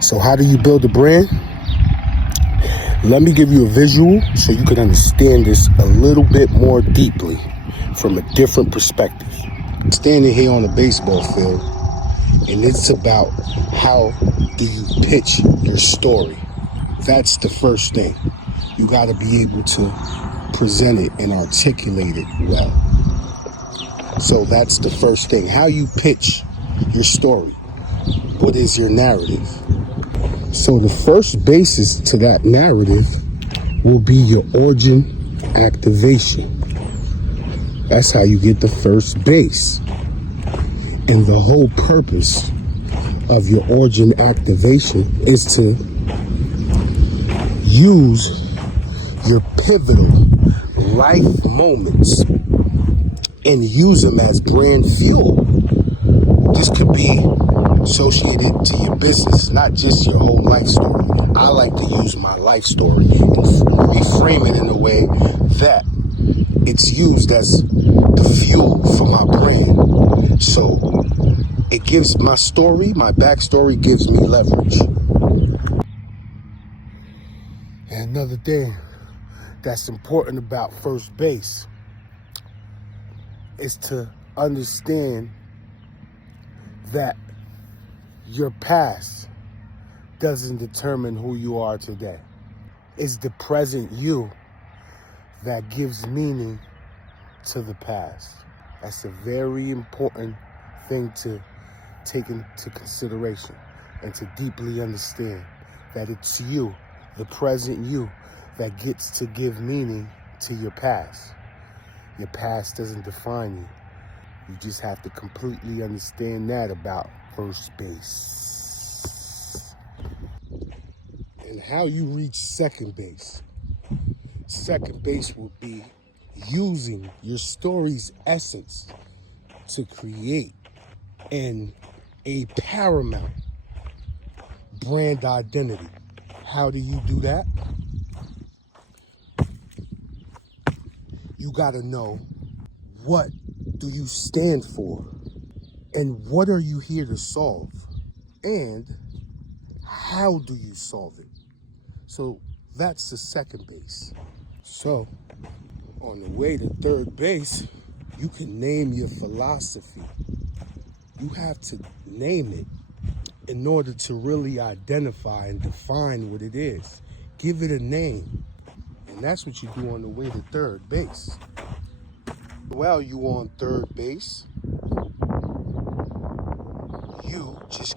So how do you build a brand? Let me give you a visual so you can understand this a little bit more deeply from a different perspective. Standing here on a baseball field, and it's about how do you pitch your story. That's the first thing. You got to be able to present it and articulate it well. So that's the first thing. How you pitch your story. What is your narrative? So the first basis to that narrative will be your origin activation. That's how you get the first base. And the whole purpose of your origin activation is to use your pivotal life moments and use them as brand fuel. This could be associated to your business, not just your whole life story. I like to use my life story and reframe it in a way that it's used as the fuel for my brand. So it gives my story, my backstory gives me leverage. And another thing that's important about first base is to understand that your past doesn't determine who you are today. It's the present you that gives meaning to the past. That's a very important thing to take into consideration and to deeply understand that it's you, the present you, that gets to give meaning to your past. Your past doesn't define you. You just have to completely understand that about first base. And how you reach second base. Second base will be using your story's essence to create a paramount brand identity. How do you do that? You got to know, what do you stand for? And what are you here to solve? And how do you solve it? So that's the second base. So on the way to third base, you can name your philosophy. You have to name it in order to really identify and define what it is. Give it a name. And that's what you do on the way to third base. While you on third base, you just